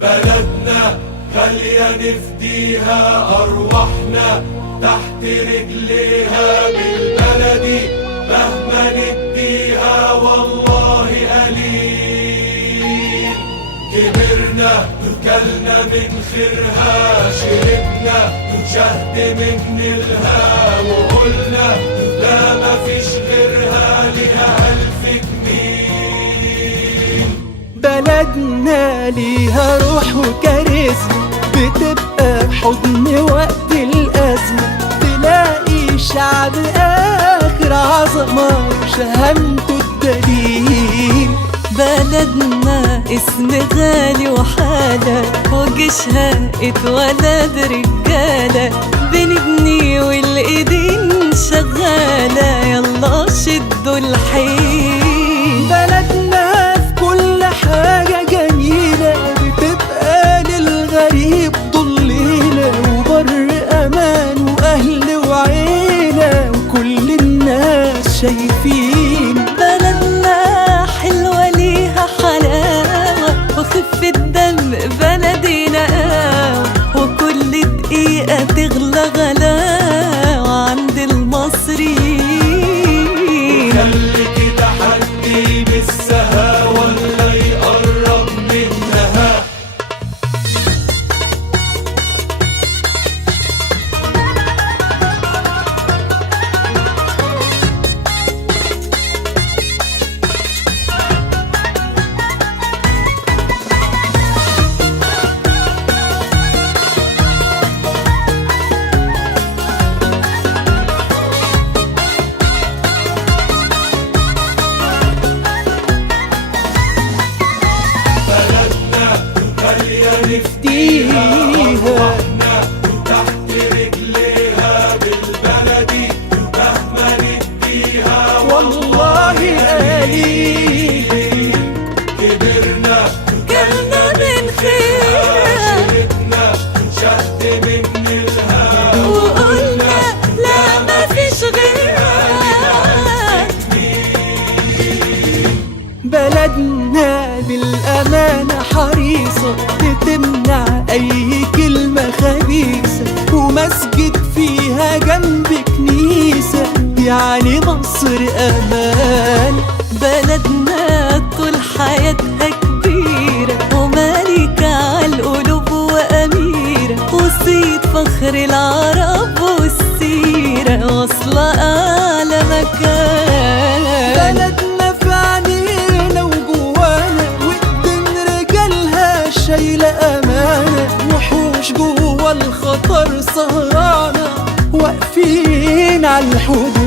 بلدنا خلينا نفديها أرواحنا تحت رجليها، بالبلدي مهما نديها والله قليل. كبرنا كلنا من خيرها، شربنا شهد من نيلها، وقلنا لا مفيش غيرها ليها ألف جميل. بلدنا ليها روح وكاريزما، بتبقى حضن وقت الأزمة، تلاقي شعب آخر عظمة شهامته الدليل. بلدنا اسم غالي وحالة، وجيشها اتولد رجالة، بنبني والايدين شغالة، يلا شدوا الحيل. بلدنا في كل حاجة جميلة، بتبقى للغريب ضليلة، وبر أمان وأهل وعيلة، وكل الناس شايفين. بلدنا حلوة ليها حلاوة، وخفة دم بلدي نقاوة، وكل دقيقة تغلى غلاوة عند المصريين. خليكي تحدي بالسها ولا يقرب منها. نفديها أرواحنا تحت رجليها، بالبلدي مهما نديها والله قليل. كبرنا كلنا من خيرها، شربنا شهد من نيلها، وقلنا لا مفيش غيرها. بلدنا بالأمانة حريصة، بتمنع أي كلمة خبيثة، ومسجد فيها جنب كنيسة، يعني مصر أمان. بلدنا طول حياتها كبيرة، وملكة عالقلوب وأميرة، وصيت فخر العرب والسيرة، واصلة أعلى مكان. بلدنا في عينينا وجوانا، وإيدين رجالها شايلة أمانة، وحوش جوا الخطر سهرانة، واقفين على الحدود.